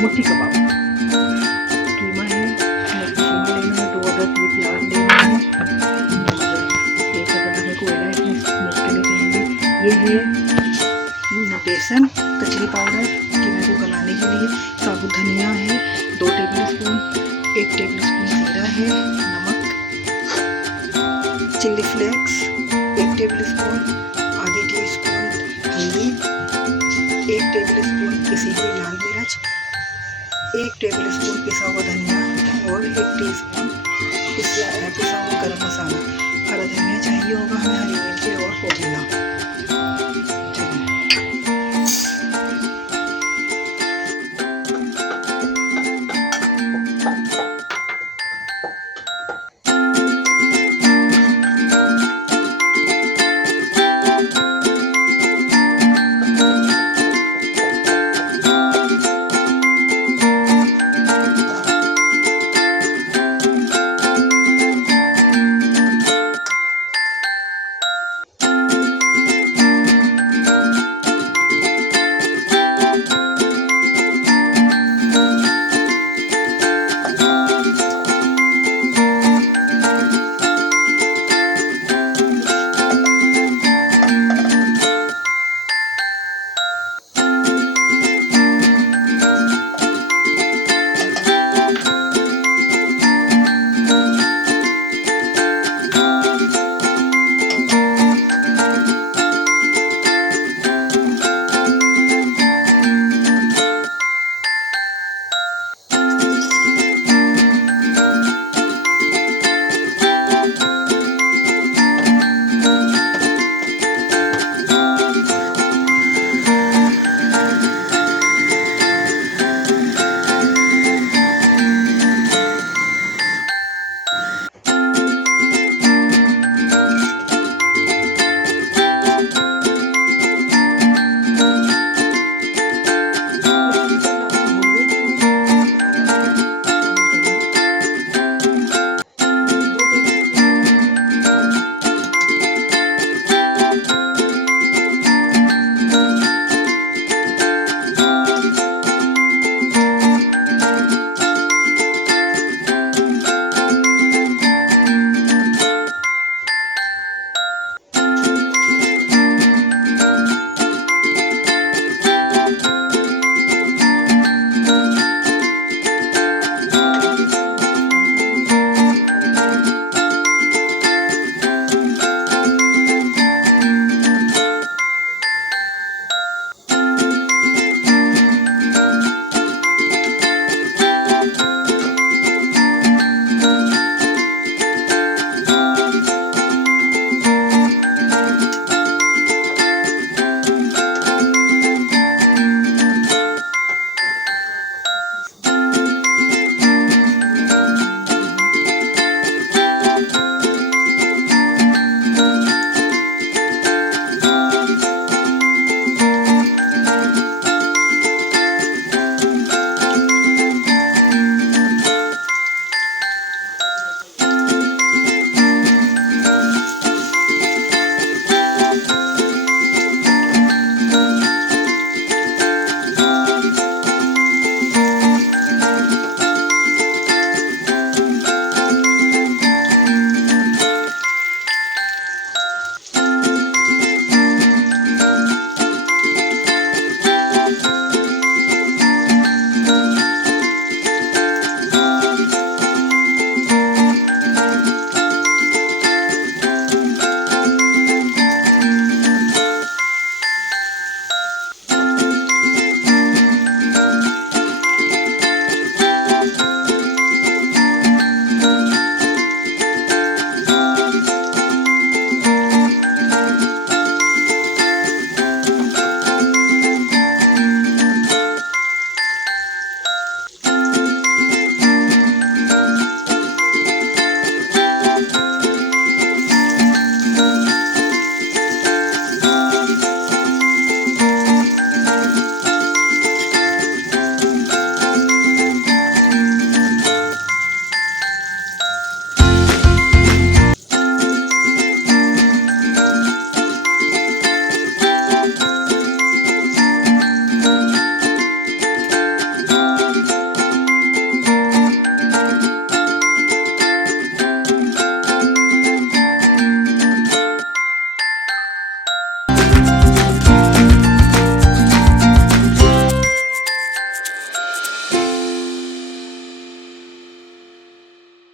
मुठी कबाब। कीमा है, कीमा लेना है, 2 अदरक ये प्याज लेना है और 1 अदरक हमें कोयला है इसमें स्मोक के लिए चाहिए। ये है बेसन, कचरी पाउडर कीमा को गलाने के लिए, साबुत धनिया है 2 टेबलस्पून, 1 टेबलस्पून जीरा है, नमक, चिल्ली फ्लेक्स 1 टेबलस्पून, आधी टीस्पून हल्दी, 1 टेबलस्पून पिसी हुई लाल मिर्च, 1 टेबलस्पून पिसा हुआ धनिया और 1 टीस्पून पिसा हुआ गरम मसाला।